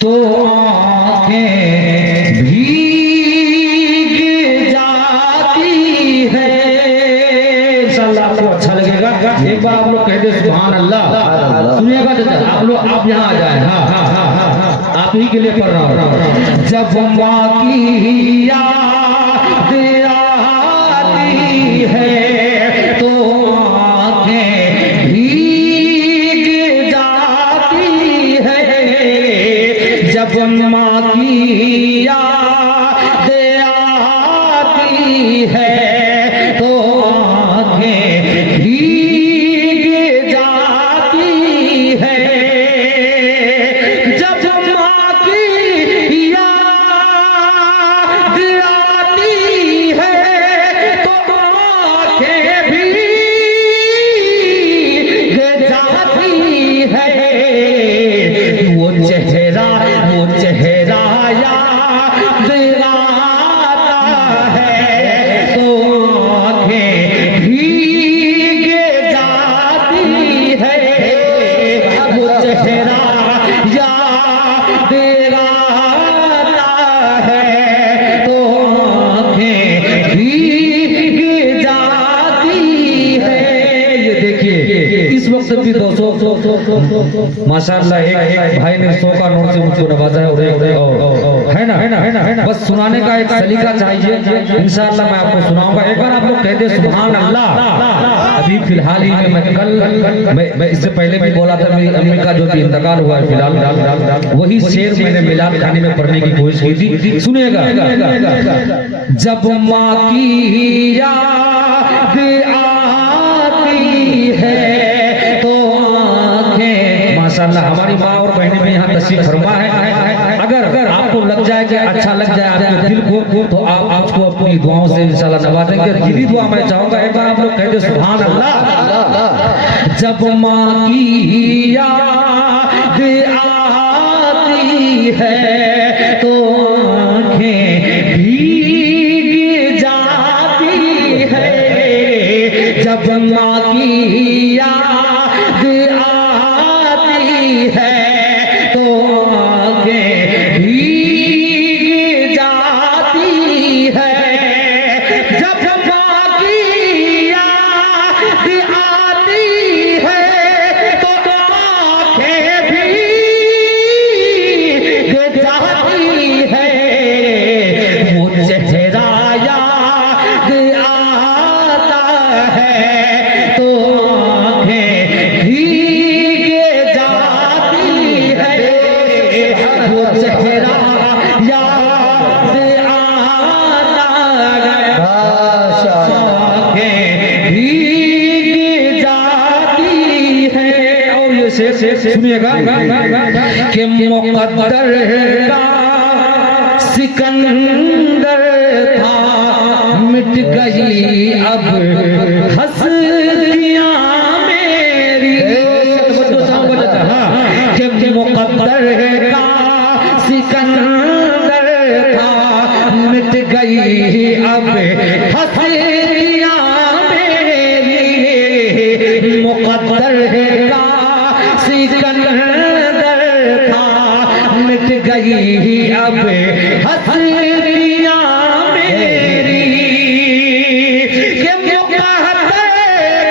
तो आंखें भीग जाती है। इंशाअल्लाह आपको अच्छा लगेगा। एक बार आप लोग कह दे सुभान अल्लाह। सुनिएगा आप लोग, आप यहाँ आ जाए। हाँ हाँ हाँ हाँ, आप ही के लिए पढ़ रहा हूँ। जब माँ की याद आती है तो आंखें भीग जाती है। जब माँ की याद आती है तो आंखें भीग जाती है। जब माँ की याद आती है तो आंखें भीग जाती है। वो चेहरा याद आता है तो आंखें भीग जाती है। वो चेहरा याद आता है तो आंखें भीग जाती है। ये देखिए इस वक्त भी 200 माशाअल्लाह एक भाई ने 100 का नोट से मुझको नवाजा है। और है ना बस सुनाने का एक सलीका चाहिए। इंशाअल्लाह मैं आपको सुनाऊंगा। एक बार आप लोग कहते सुभान अल्लाह। अभी फिलहाल ही में मैं इससे पहले भी बोला था, मेरी अम्मी का जो भी इंतकाल हुआ है फिलहाल, वही शेर मैंने मिलाद खाने में पढ़ने की कोशिश की थी। सुनिएगा। जब माँ की याद आती है तो आंखें, माशाअल्लाह हमारी माँ और बहनें भी यहाँ तशरीफ फरमा है। अगर आपको लग जाए कि अच्छा लग जाए आपके दिल को तो आप आपको अपनी दुआओं से इंशाअल्लाह नवाजेंगे। यही दुआ मैं चाहूंगा। एक बार आप लोग कहते सुभान अल्लाह। जब माँ की याद आती है तो आंखें भीग जाती है। जब माँ की याद आती है तो आंखें भीग जाती है। जब माँ की याद आती है तो आंखें भीग जाती है। वो चेहरा याद आता है तो आंखें भीग जाती है। वो चेहरा याद आता है आंखें भीग जाती है। और ये शेर सुनिएगा कि मुक़द्दर का सिकंदर था मिट गई अब हस्तियां मेरी। कि मुक़द्दर का सिकंदर था मिट गई अब हस्तियां मेरी। मुक़द्दर का सिकंदर था मिट गई अब हस्तियां मेरी। कि मुक़द्दर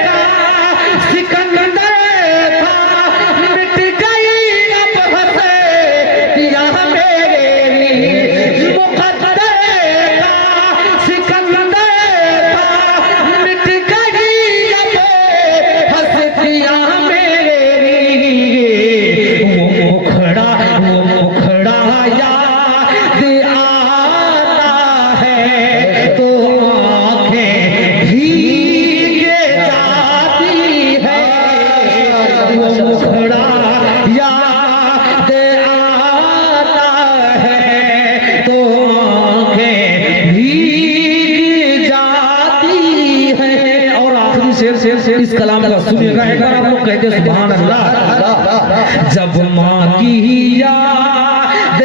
का सिकंदर था मिट गई अब हस्तियां मेरी। मुक़द्दर का सिकंदर था मिट गई अब हस्तियां मेरी। वो मुखड़ा याद आता है तो आंखें भीग जाती है। वो मुखड़ा याद आता है तो आंखें भीग जाती है। और आखिरी शेर इस कलाम का सुनिएगा। एक बार आप लोग कहते सुभान अल्लाह। जब माँ की याद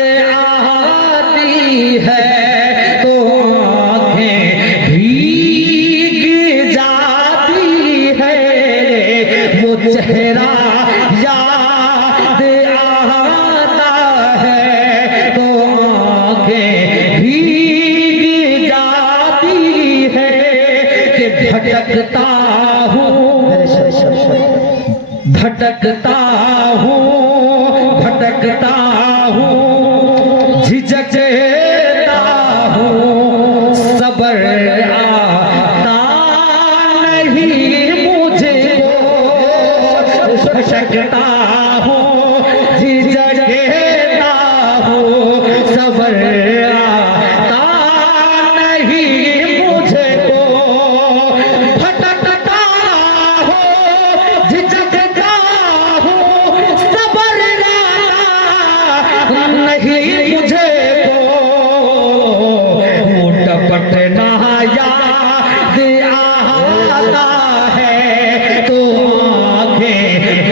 आती है तो आंखें भीग जाती है। वो चेहरा याद आता भटकता हूँ भटकता हूँ भटकता हूँ झिझकता हूँ सबर आता नहीं मुझे भटकता हूँ झिझकता हूँ सबर आता नहीं मुझे को भटकता हूँ झिझकता हूँ सबर आता नहीं मुझे को टपटना याद आता है तो आंखें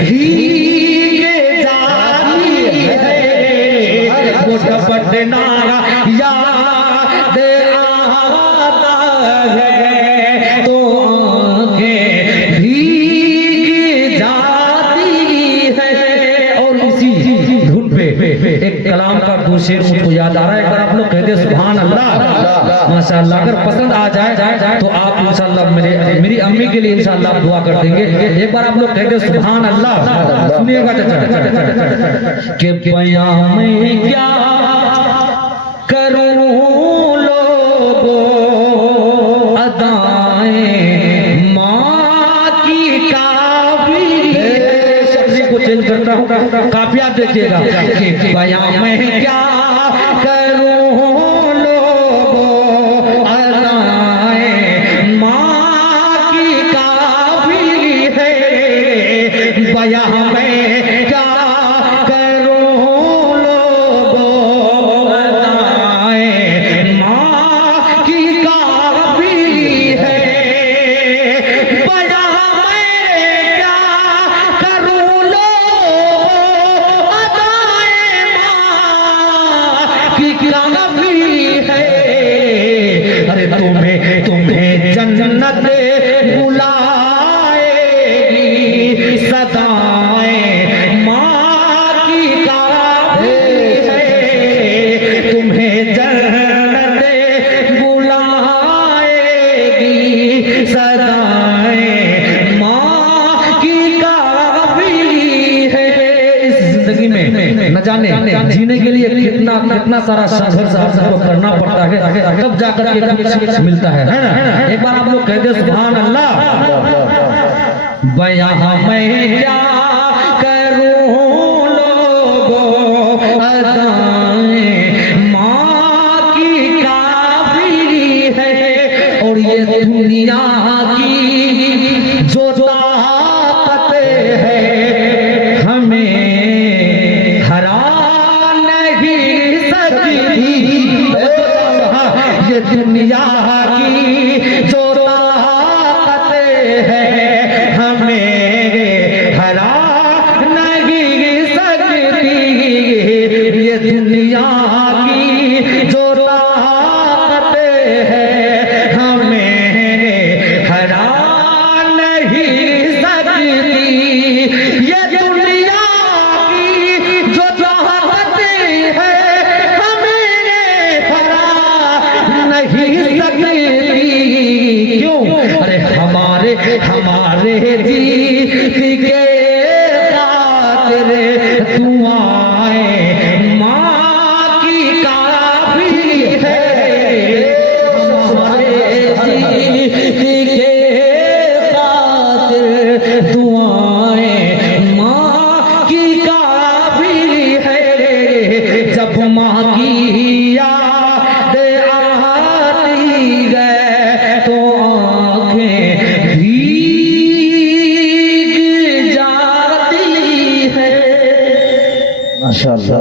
भीग जाती है वो टपटना याद आता है तो आंखें भीग जाती है। और इसी धुन पे एक कलाम का दो शेर मुझको याद आ रहा है। अगर आप लोग कहते सुभान अल्लाह माशाअल्लाह, अगर पसंद आ जाए तो आप इंशाअल्लाह मेरी अम्मी के लिए इंशाअल्लाह दुआ कर देंगे। एक बार आप लोग कहते सुभान अल्लाह, सुनिएगा चाचा कि बयां में क्या करूं लोगों अदाएं माँ की काफी को चेंज करता हूँ काफिया देखिएगा कि बयां में क्या करूं लोगों अदाएं माँ की काफी है बयां में क्या करूं लोगों अदाएं माँ की काफी है बयां में क्या करूं लोगों अदाएं माँ की काफी है। अरे तुम्हें जन्नत बुलाएगी सदाएं माँ की काफी है तुम्हें जन्नत बुलाएगी सदाएं माँ की काफी है। इस जिंदगी में न जाने जीने के लिए कितना सारा संघर्ष आपको करना पड़ता है तब जाकर के कुछ मिलता है ना। एक बार आप लोग कहते सुभान अल्लाह। बयां मैं क्या करूं लोगों अदाएं माँ की काफी है और ये दुनिया की जो ताकत है हमें हरा नहीं सकती। ये दुनिया की जो ताकत है हमें हरा नहीं सकती। ये दुनिया की जो ताकत है हमें हरा नहीं सकती। ये दुनिया की जो ताकत है हमें हरा नहीं सकती। क्यों? अरे हमारे जीत के खातिर दुआएं माँ की काफी है। हमारे जीत के खातिर दुआएं माँ की काफी है। जब माँ की याद आती है तो आंखें भीग जाती है। माशाअल्लाह।